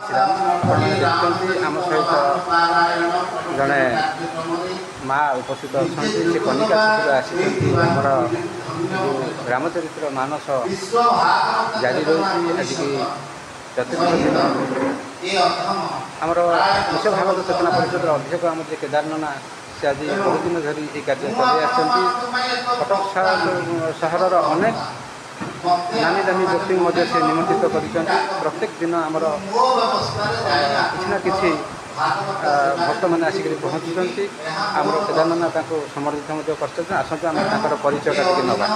आम सहित जड़े माँ उपस्थित अच्छा से कनिका आसी आमर ग्राम चरित्र मानस जारी रही आज की चतुर्थ दिन आमर विश्व भागवत चेतना परिषद अध्यक्ष आम केदार नना से आज बहुत दिन धरी ये कार्य चलि कटक सहर अनेक नामी दामी व्यक्ति से निमंत्रित कर प्रत्येक दिन आमर किसी ना कि भक्त मैंने आसिक पहुँचुंट आमर केदारनाना समर्थित कर आसतु आम परिचय टी नवा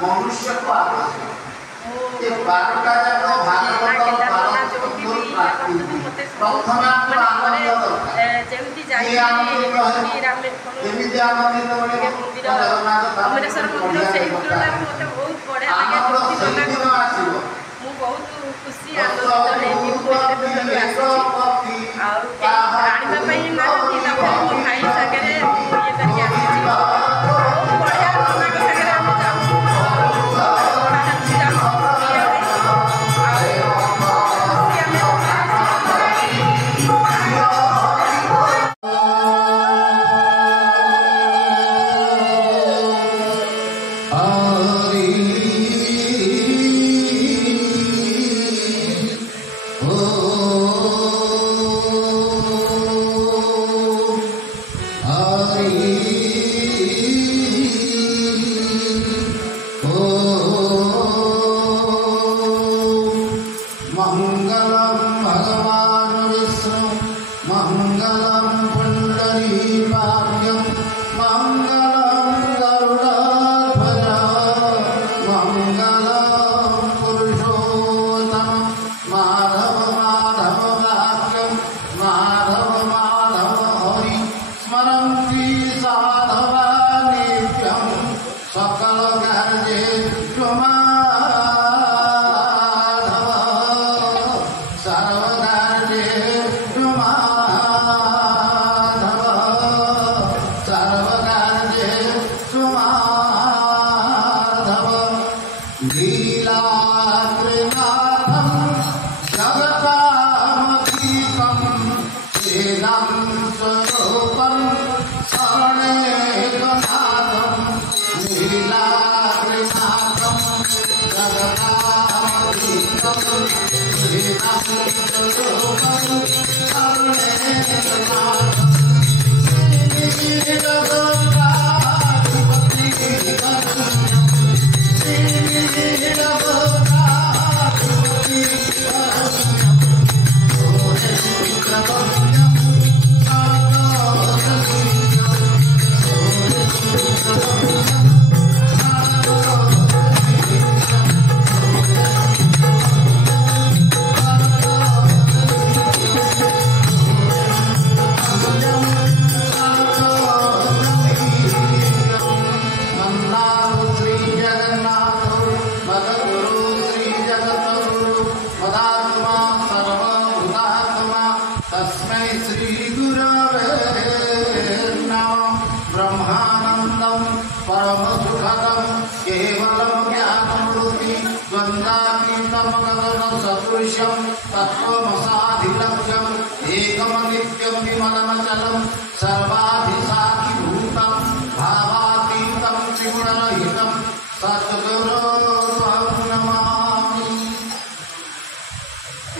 मनुष्य को बहुत खुशी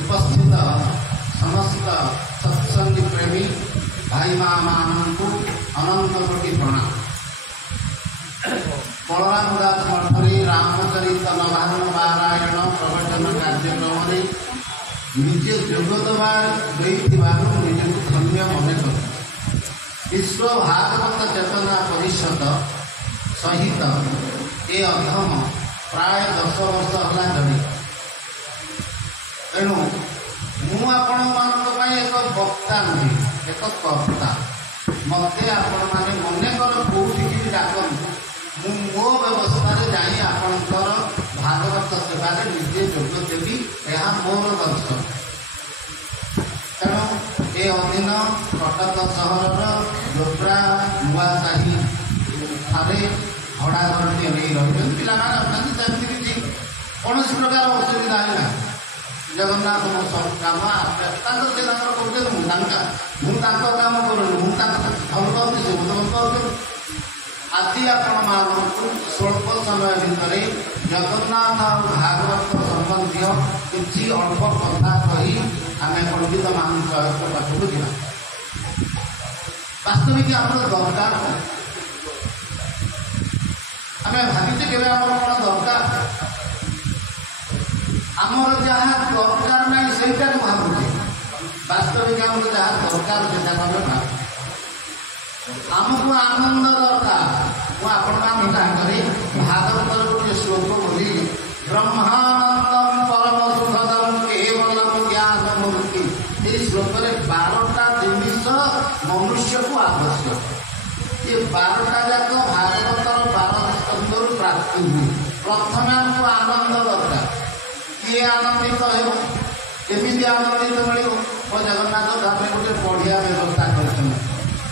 उपस्थित समस्त सत्संगी प्रेमी भाई माँ मानू अनंत कोटि प्रणाम। बलराम दास मठरी रामचरित नवान्न पारायण प्रवचन कार्यक्रम निजे जोगदबार निजक धन्य मन कर विश्व भागवत चेतना परिषद सहित ए अधम प्राय 10 वर्ष है जड़ित। तेणु मुझे एक वक्ता नुहे एक कर्ता मत आपण मैंने मनकर कौटी डाकतु मो व्यवस्था जापर भागवत सेवा निजे जोग देवी यह मोर दर्शन। तेणु ए अधीन कटक सहर जोब्रा नुआसाही थे भड़ा घर टे नहीं रही पाने किसी कौन प्रकार असुविधा है जगन्नाथ मो सब कम मुझे कम करूँ से भल आदि आपको स्वल्प समय भितर जगन्नाथ और भागवत संबंधी किसी अल्प कथा कही आम पंडित मान पाखक जा वास्तविक आम दरकार आम भावी के कौन दरकार आमर जहाँ दरकार ना सहीटा भावुचे वास्तविक आम जहाँ दरकार से आमको आनंद दरकार भागवत गोटे श्लोक बोली ब्रह्मानंदम परम सुखदम केवलम ज्ञान मूर्ति ये श्लोक में 12टा जिनिस मनुष्य को आवश्यक। ये 12टा जाक भागवतर 12 स्कंदर प्राप्ति हुए। प्रथम आमको आनंद दरकार किए आनंदित होमि आनंदित मिल जगन्नाथ धाम गोटे बढ़िया व्यवस्था कर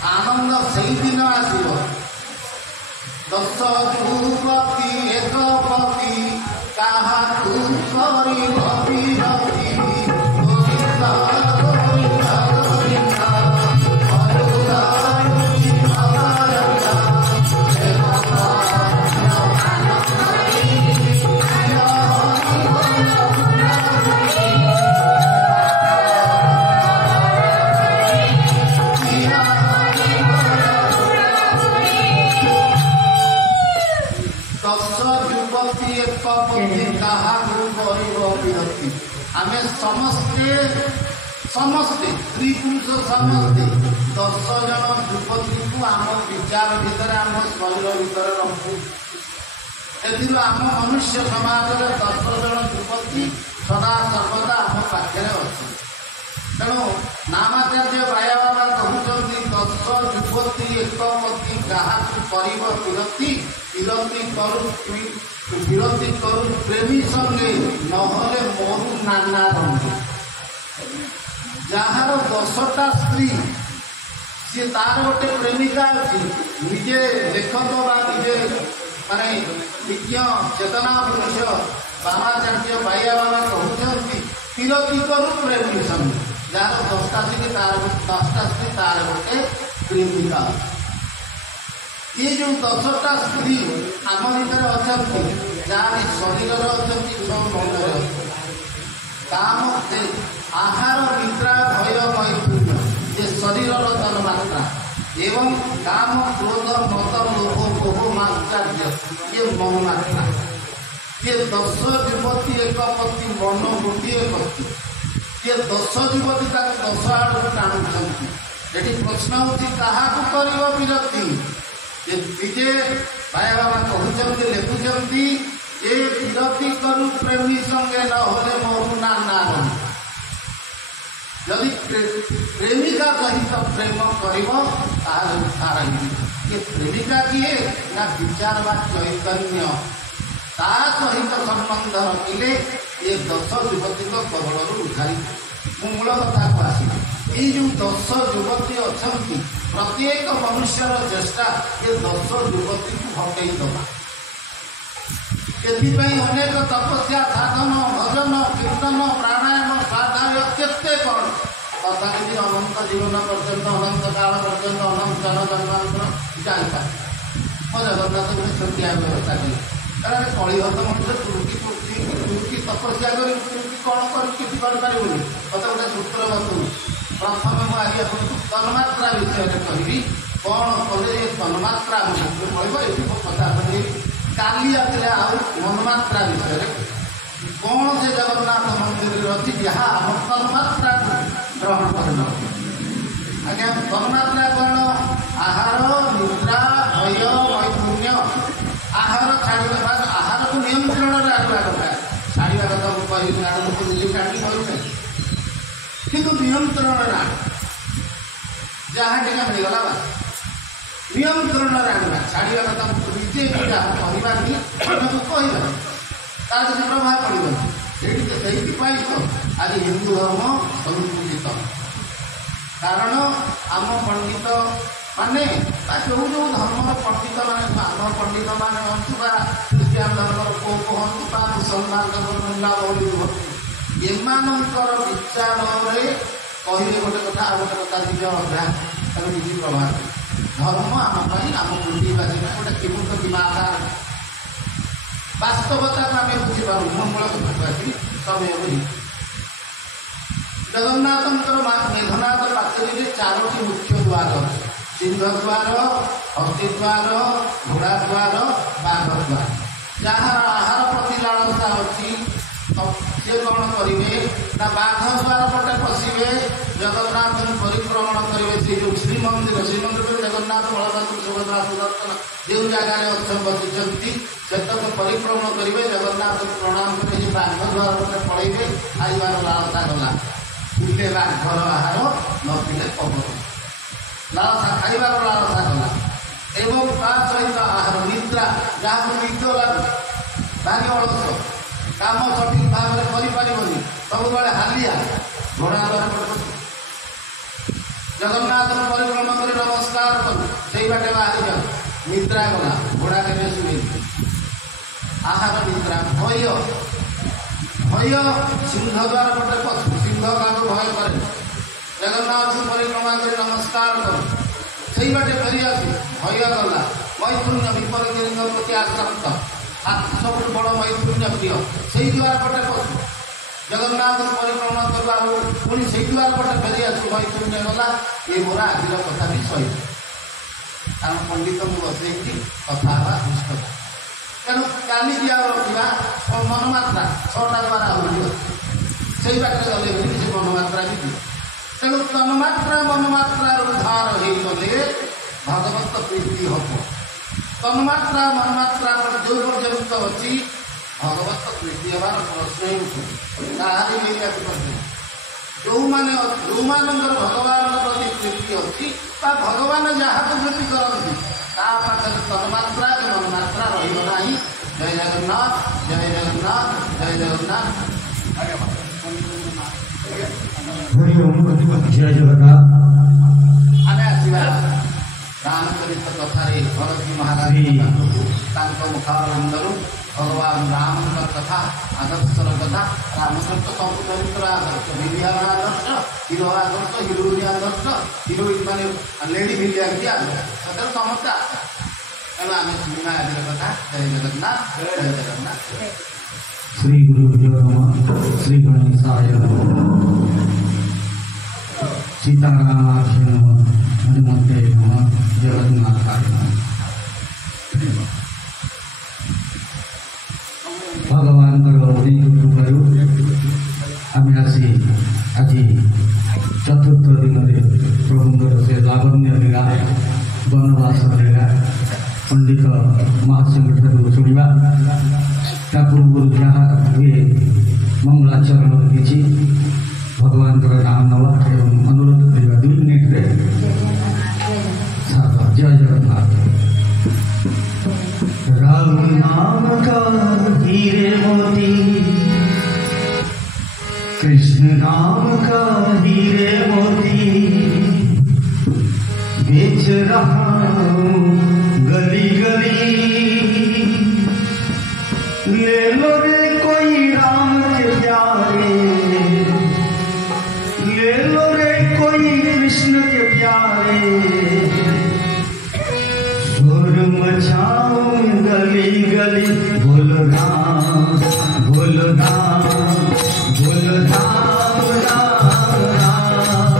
आनंद से दिन आसो 10 ध्रुपति एक पति कहा आम समस्ते समस्ते स्त्री पुरुष समस्ते 10 जन युवती को आम विचार भितर आम शरीर भितर रखू आम मनुष्य समाज में 10 जन युवती सदा सर्वदा आम पाखे अच्छे। तेणु नामाचार्य बाया बाबा कहते 10 युवती एक पति क्या विरति विरति करू प्रेमी संगे नहले मोरू नाना रंगे जार 10टा स्त्री सी तार गोटे प्रेमिका अच्छी निजे लेखक निजे माने विज्ञ चेतना पुरुष बाबाचार्य बाया बाबा कहते विरति करू प्रेमी संगे जार 10टा स्त्री तार गोटे प्रेमिका। ये जो 10टा स्त्री आम भर अच्छा जहाँ शरीर अच्छा मंडल काम आहार निद्रा भय मैथुन्य ये शरीर तन्मात्रा एवं काम क्रोध मत लोभ मोह मात्सर्य ये मन मात्रा। ये 10 युवती एक पति मन गोटे पति ये 10 युवती 10 आड़ टाणुंट। ये प्रश्न होती क्या विरति विजय भाई बाबा कहते लिखुंट ये विरति करू प्रेमी संगे नहले मोरू नाना जदि प्रेमिका सहित प्रेम कर ये प्रेमिका किए ना विचार बा चैतन्य ता सहित संबंध रखिले ये 10 युवती कबल उठाई मूल कथा को आस ये जो 10 युवती अच्छा प्रत्येक मनुष्यर चेष्टा ये 10 युवती को हटई दबा अनेक तपस्या साधन भजन कीर्तन प्राणायाम स्वाध्याय केते कौन तथा कि अनंत जीवन पर्यंत अनंत काल पर्यंत अनंत जन्मांतर जाता मो जगन्नाथ गोटे छुट्टिया व्यवस्था कले कारण कलिहत मनुष्य तुर्की तपस्या कर कौन कर किसी कर पारे मत गोटे सूत्र बतू प्रथम मुझे आपको तन्मात्रा विषय कहबी कौन कले तन्मात्रा कहब ये कथा कहली काली आते मनमात्रा विषय कौन से जगन्नाथ मंदिर अच्छी जहाँ आम तन्मात्रा ग्रहण कर आज्ञा तन्मात्रा कौन आहार निद्रा भय मैथुन्य आहार छाड़ा आहार को नियंत्रण रखा कथा छाड़ा कथा कही किंतु नियंत्रण जहाँ टीका मिलगला बा नियंत्रण आना छाड़ा कथा निजे जहाँ कहबानी कहबा तार किसी प्रभाव पड़े तो आज हिंदू धर्म संकुचित कारण आम पंडित माने जो जो धर्म पंडित मैंने आम पंडित मैंने हूँ ख्रीष्टान धर्म पोप हूँ मुसलमान धर्म मुला बौली हूँ एमानकर विचार कहले गोटे कथा आ गोटे कथा निज अभ्यास तार किसी प्रभाव धर्म आम आम बुझीबासी गोटे केवल दिमाग वास्तवता को आम बुझीपार मूल कथा समय बुझी जगन्नाथ मेघनाथ पाचेरी चारोटी मुख्य द्वार सिंह द्वार हस्ती द्वार घोड़ा द्वार बाघ द्वार जहाँ आहार प्रति लालसा अच्छी सी कौन करेंगे ना बाघ द्वार पटे पशिवे जगन्नाथ परिक्रमण करेंगे से जो श्रीमंदिर जगन्नाथ बलभद्र सुभद्रा सुदर्शन जो जगह बसी सेतक परिक्रमण करेंगे जगन्नाथ प्रणाम करेंगे बाघ द्वार पटे पड़ेबे खाइबार लालसा गला पिले बाघर आहार न पिले कबर लालसा खाइबार लालसा गला एवं ता सहित आहार निद्रा जहाँ को निद लगे भारी अलस काम सठिक भाव में करें सब हालिया घोड़ा द्वारा जगन्नाथ परिक्रम कर नमस्कार करूँ से बाटे बाहरी जाओ निद्रा गला घोड़ा के शुणे आहार निद्रा भय भय सिंह द्वार पटे पशु सिंह का भय करे जगन्नाथ परिक्रमा कर नमस्कार करूँ से बाटे फेरी आसू भय गला मैथुन्य विपरीत प्रति आक्रांत सब बड़ मैथुन्य प्रिय से द्वार पटे पशु जगन्नाथ परिक्रमा करवा पुणी से द्वार पटे फेरी आसू मैथुन्य गला ये मोर आज कथा भी सही कारण पंडित को बसई कथा दुष्ट तेणु काली रखा मनमात्रा 6टा द्वारा हो से बाटे गले से मनमात्रा भी तेणु तन्मात्रा मनमात्रा उद्धार हो गले भगवत प्रीति हम तन्मात्रा मनमात्रा जो पर्यंत अच्छी भगवत प्रीति हमार प्रश्न ही जो मैंने जो मानकर भगवान प्रति प्रीति अच्छी भगवान जहाँ को प्रीति करती पाखे तन्मात्रा मनमात्रा रहा जय जगन्नाथ जय जगन्नाथ जय जगन्नाथ जय जगन्नाथ आने आसवा रामचरित कथारे भरती महाराज मुखारविंदर भगवान राम कथा आदर्शर कथा रामचरित सब चरित्र आदर्श विलियम आदर्श हिरो आदर्श हिरोइन आदर्श हिरोइन मान लेडी विलियम की आदर्श समस्त तेना आम शुणा आज कथा जय जगन्नाथ जय जगन्नाथ श्री गुरुभ्यो नमः श्री गणेशाय नमः सीतारामाय नमः हनुमते नमः जगन्नाथाय नमः भगवान आम आसी आज चतुर्थ दिन प्रभुंर से लावण्य लीला वनवास लीला पंडित महासिंह ठाकुर शुणा ता पूर्व जहाँ हुए मंगलाचरण किसी भगवान नाम नवा एवं अनुरोध करवा 2 मिनिट रे जय जगन्नाथ राम नाम का हीरे मोती कृष्ण नाम का हीरे मोती बेच रहा हूँ गली गली ले लो रे कोई राम के प्यारे ले लो रे कोई कृष्ण के प्यारे शोर मचाऊं गली गली बोल राम बोल राम बोल राम राम राम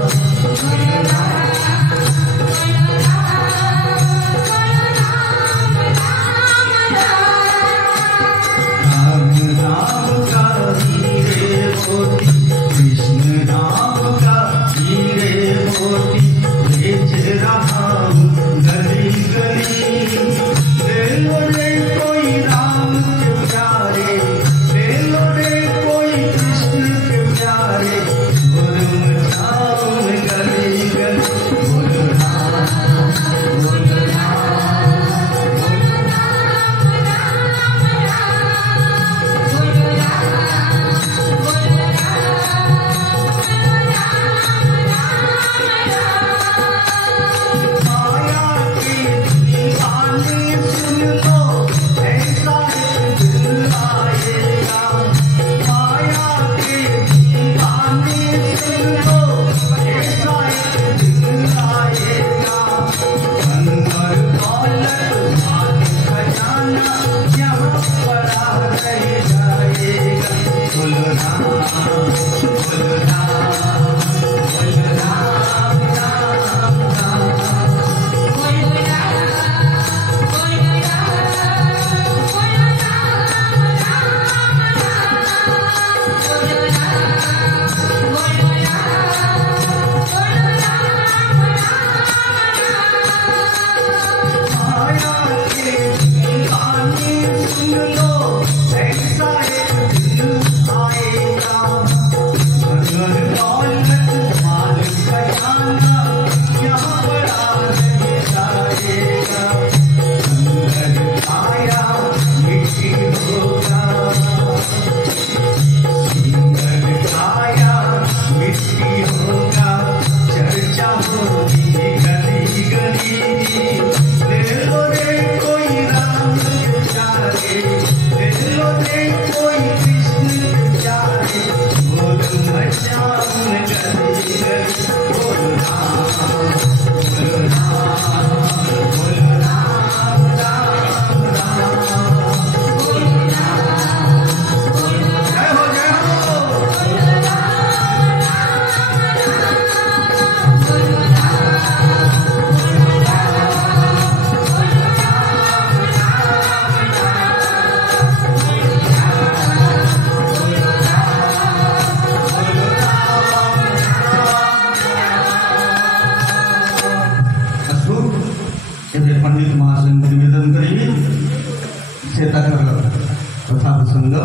संघ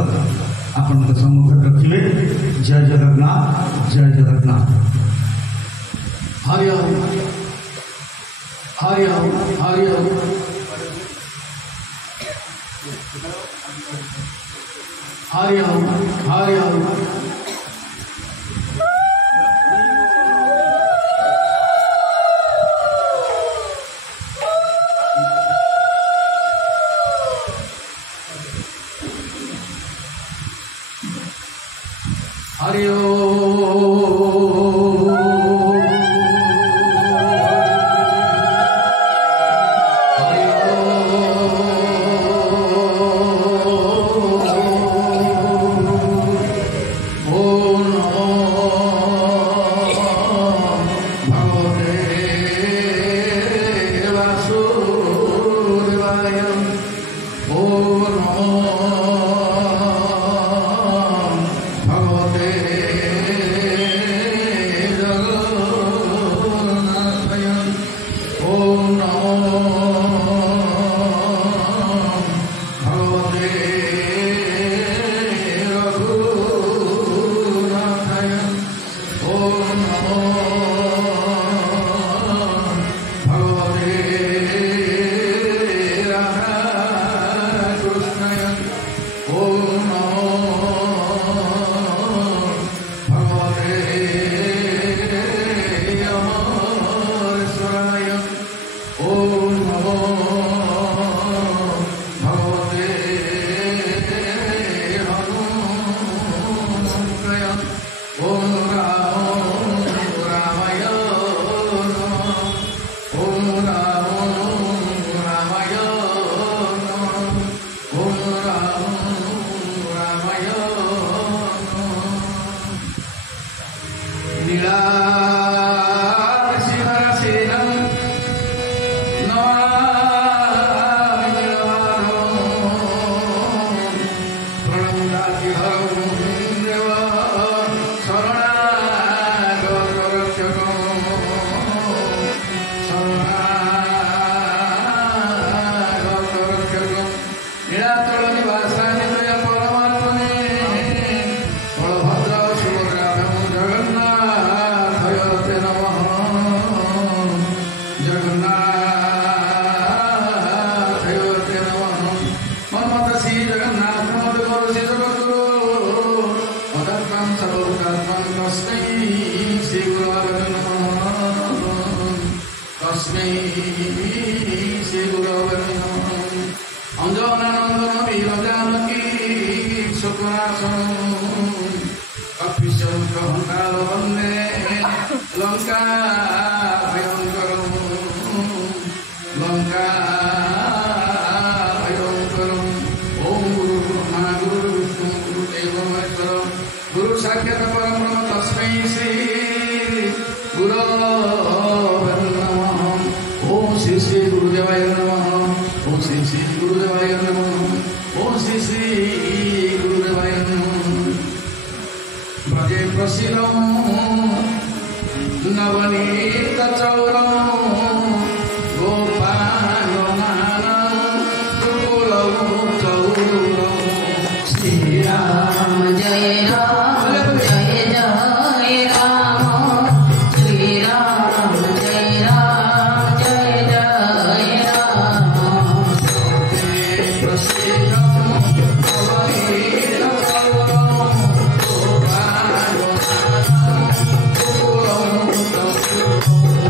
आपण सम्मुख रखिए। जय जगन्नाथ, जय जगन्नाथ। हरि ओम, हरि ओम, हरि ओम। हरि ओम, हरि ओम। हरि ओम।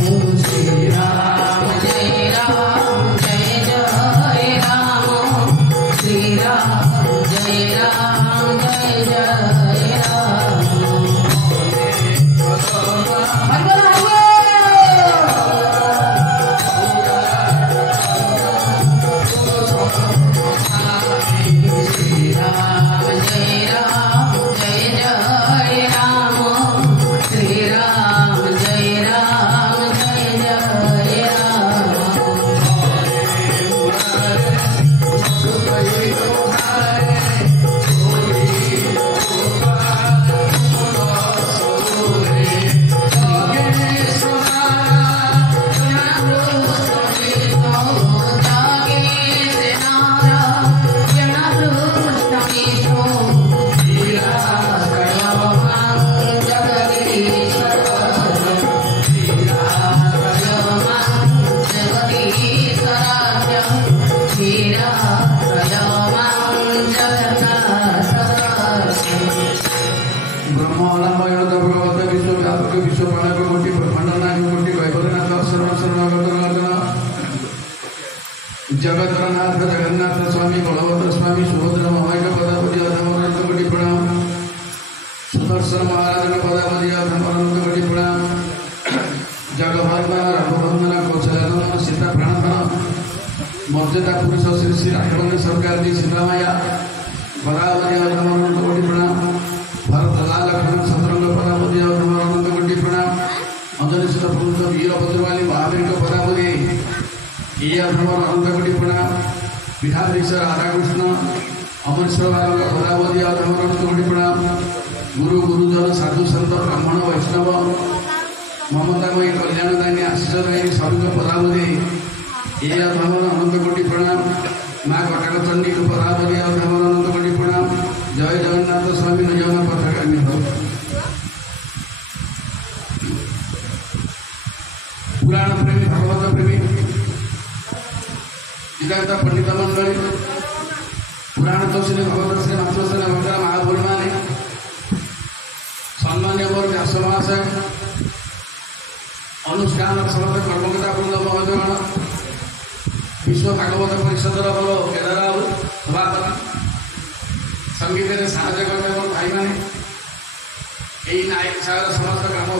Om विश्वपालक कोटि ब्रह्मांडनाथ कोटि वैभवनाथ शरण शरणागत जगतनाथ जगन्नाथ स्वामी बलभद्र स्वामी सुभद्र महाराज पदापति अधमरंत कोटि प्रणाम सुदर्शन महाराज पदापति अधमरंत कोटि प्रणाम जगभागा रामबंधन कौशलानंदन सीता प्राणधन मर्यादा पुरुष श्री श्री राघवेंद्र सरकार जी सीतामाया पदापति अधमरंत कोटि प्रणाम भरत लाल लक्ष्मण शत्रुघ्न पदापति अधमरंत कोटि प्रणाम अंजनी सुत पुरुष वीर भद्रवाली महावीर पदापति ये अधमर अनंत कोटि प्रणाम विधाधीश्वर राधाकृष्ण अमरेश्वर बालक पदापति अधमर अनंत कोटि प्रणाम गुरु गुरुजन साधु संत ब्राह्मण वैष्णव ममतामयी कल्याणदायिनी आशीषदायिनी सभी पदापति ये अधमर अनंत कोटि प्रणाम माँ कटक चंडी पदापति अधमर अनंत कोटि प्रणाम जय जगन्नाथ स्वामी निजन पथगामी हो पुराण प्रेमी भगवत प्रेमी इदागता पंडित मंडली पुराण दर्शनी भगवत श्री नक्षत्र भक्ता महाभूरी माने सम्मान्य वर व्यास महाशय अनुष्ठान समस्त कर्मकर्ता वृंद महोदयगण विश्व भागवत परिषदर बल केदारबाबू सभापति संगीत साहाଯ୍ୟ करने भाई मैंने यही नायक सागर समस्त ग्राम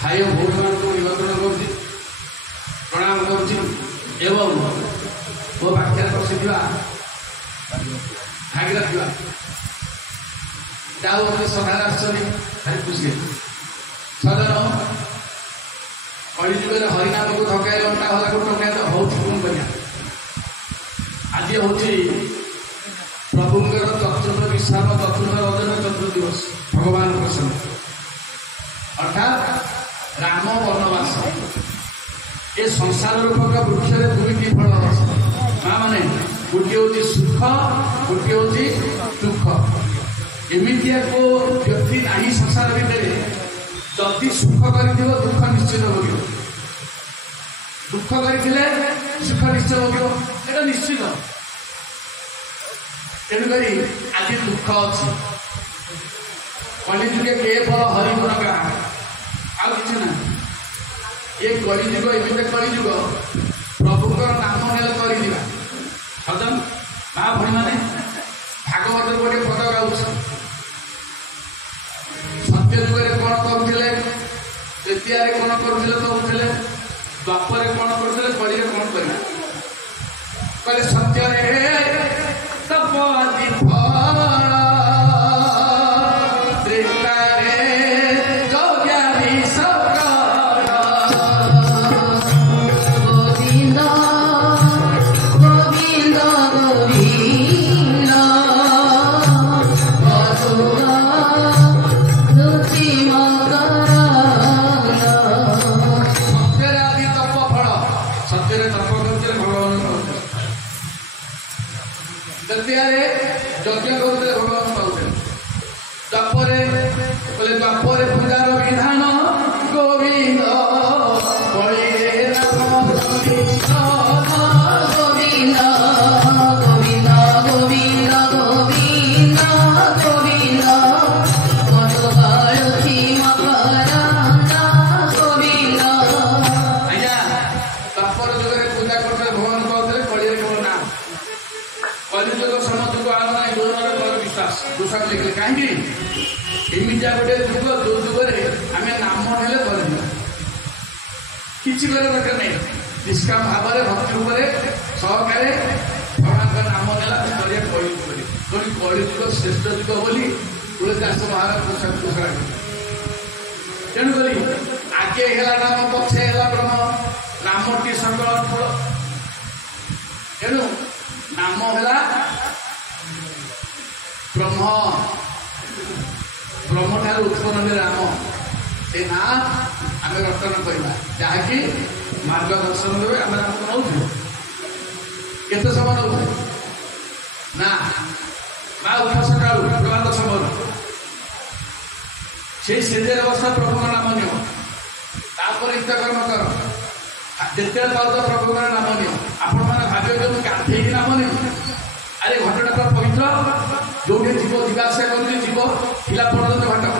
भाई और भौणी मान को निमंत्रण कर प्रणाम कर मो पाखे बसिथिबा भागीरथ थिबा जाऊ मते सदार आश्चर्य भारी खुशी सदन कलिजुगर हरिनाम को ठकाय लंका होला को ठकाय तो हो कौन करिया आज होची प्रभुंकर चतुर्थ विश्राम चतुर्थ रजन चतुर्थ दिवस भगवान प्रसन्न अर्थात राम वनवास ए संसार रूपक वृक्ष दुईटी फल माँ मैंने गोटे हूँ सुख गोटे हूँ दुख एमती एक व्यक्ति नहीं संसार भितर जदि सुख कर दुख निश्चित भोग दुख कर सुख निश्चय भोग एटा निश्चित तेणुक आज दुख अच्छी कलिजुगे केवल हरिगुण गाँ आ कि ना ये कलिजुग एमती कलिजुग प्रभुकर नाम नेल कर सदन माँ भणी मैंने भागवत गोटे पद गाँव सत्य जुगे कौन करुले तृतीय कौन करुले करुले द्वापर कौन करुले कड़ी कौन कर सत्य तपति यज्ञ करुले भगवान पाते द्वापर पूजार विधान गोविंद कहीं एमतिया गोटे जुग जो जुगे आम नाम हेले कर किसी दरकार नहीं निष्काम भाव में भक्ति सहकार भगवान नाम नेला कलिजुग श्रेष्ठ जुग बोली तुलसीदास महाराज घोषणा तेणुक आगे है नाम पछे है ब्रह्म नामटी सकल फल तेणु नाम है ब्रह्म ब्रह्म ठार उत्पन्न राम से ना आम रटन करवा जहाँकि मार्गदर्शन देवे आम राम नौ केते समय नौ ना माँ उठ सका प्रभात समय से सीधे अवस्था प्रभु नाम नियो तापर कर्म कर द्वितीय पाद प्रभु नाम नियो आपण मैंने भाव गाधे नाम नहीं अरे घंटा पूरा पवित्र जो जीव जीवाशा कर जीव पिला पर्यटन घंटा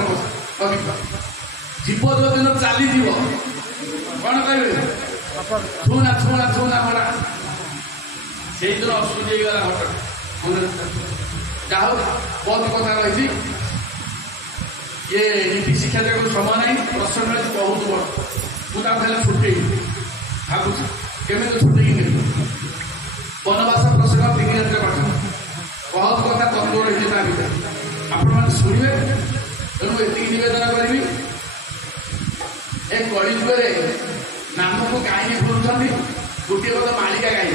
पवित्र जीव जो दिन चलीज कौन कहे छुना छुना छुना बड़ा से दिन अशुद्ध घटना जहा बहुत कथा रही ये नीति शिक्षा जगह समय ना प्रश्न रही बहुत बड़ मुझे छुटे भावुँ केमी छुटे बनवास प्रसंग 3 रात पाठ बहुत कथा कमजोर होते आपण मैंने शुणे तेणु ये निवेदन करी ए कलिजुगे नाम को गाई भूलुंट गोटे पद मालिका गाई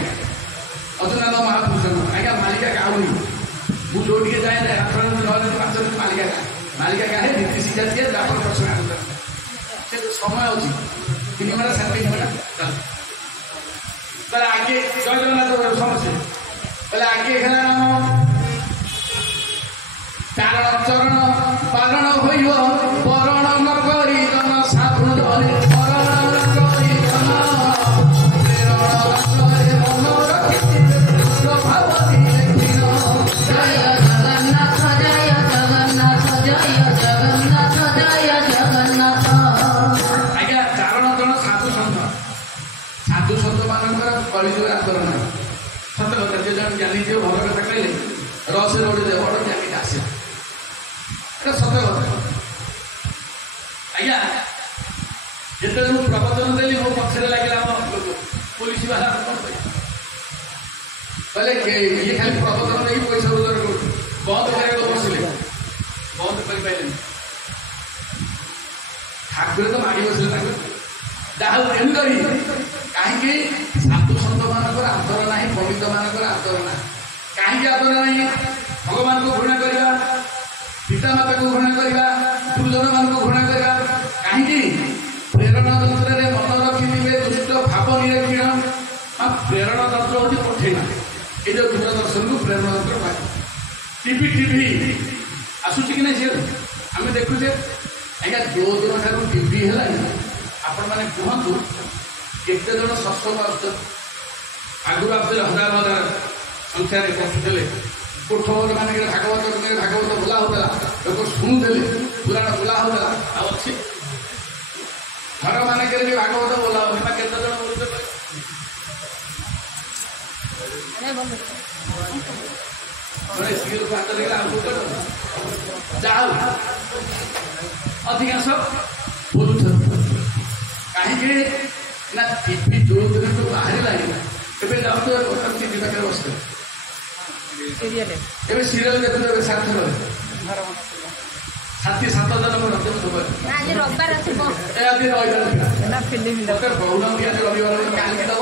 अधुनाथ महापुरुष आज्ञा मालिका गाऊनी मुझे जो जाए ना 5 मिनट मालिका मालिका गाए नीति शिक्षा दिए जहाँ प्रश्न से समय अच्छी 3 घंटा 7 घंटा चल आगे जय जगन्नाथ समस्या पहले आगे है कारण चरण पारण हो वरण न करी जन साधु धरे कलिजुग आंदोलन सत कथा जो जन ज्ञानी जो भल कथा कहले रस रोड़ी दे बड़ ज्ञानी आसे सत कथा आज्ञा जिते जो प्रवचन देली मो पक्षे लगे पुलिस वाला कहले ये खाली प्रवचन नहीं पैसा रोजगार कर बंद कर बसले बंद कर ठाकुर तो माड़ी बसले जहाँ तेणुक कहीं साधु सत मानकर आदर ना पंडित मानकर आदर ना कहीं आदर ना भगवान को घृणा करवा पितामाता को घृणा करवा गुरुजन मान को घृणा करवा कहीं प्रेरणा तंत्र में मन रखिथे दुष्ट भाव निरीक्षण प्रेरणा तंत्र हूँ पठेना ये जो दूरदर्शन को प्रेरणा तंत्र कह टीवी आसूची कि नहीं आम देखुचे आज्ञा जो दिन ठार टीवी है आपण मैंने कहतु केते जन सत्संग आगुरी आसुले 1000 संख्यार पशुले कोठ मान भागवत बोला होता लोग शुणुले पुराण बोला होता अच्छी घर मानक भी भागवत बोला होता केते जन बोलते जहा अधिकांश बोलू कहीं ना टीवी जो दिन तो बाहर लगे जाऊ तो टीवी पाखे बस सीरियल देखुए सार्थक साथी 7 जन रविवार रविवार काली दब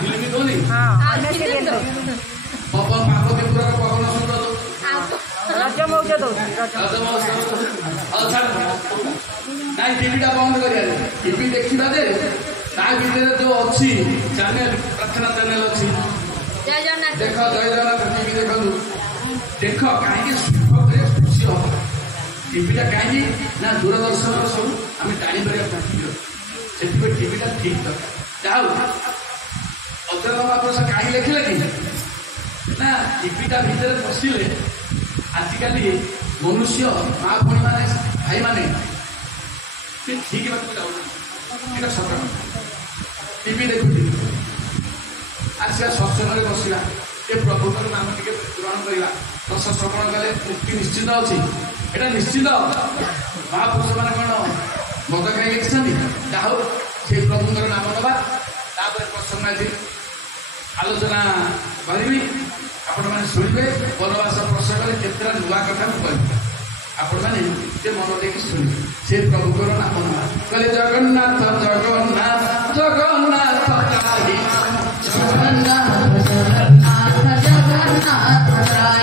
फिल्म दौनी पवन महापतिपुर पवन सुंदर ना टीवीटा बंद कर टीवी देखा दे जो अच्छी चैनल प्रार्थना चैनल अच्छी देख जय जगन्नाथ टीवी देखु देख कहीं खुशी हम टीवीटा कहीं ना दूरदर्शन सब आम जापर से टीवीटा ठीक दरकार जहा अजर महापुरुष कहीं लिखिले कि ना टीवीटा भितर पशिले आजिकल मनुष्य माँ भाई माने भाई माने ठीक बात सत टीवी देखुी आसा सत्संग बसला ये प्रभुकर नाम टे ग्रहण करवा रस श्रवण कले मुक्ति निश्चित अच्छी यहाँ निश्चित महापुरुष मैंने कौन मद खाई जहा से प्रभुकर नाम दबा प्रसन्न आज आलोचना करी आपण मैंने शुणे बनवास प्रसंग केतरा नुआ कथा कह आपण मैंने मन देख शुणे से प्रभुकर नाम ना कहे जगन्नाथ जगन्नाथ जगन्नाथ जगन्नाथ जगन्नाथ जगन्नाथ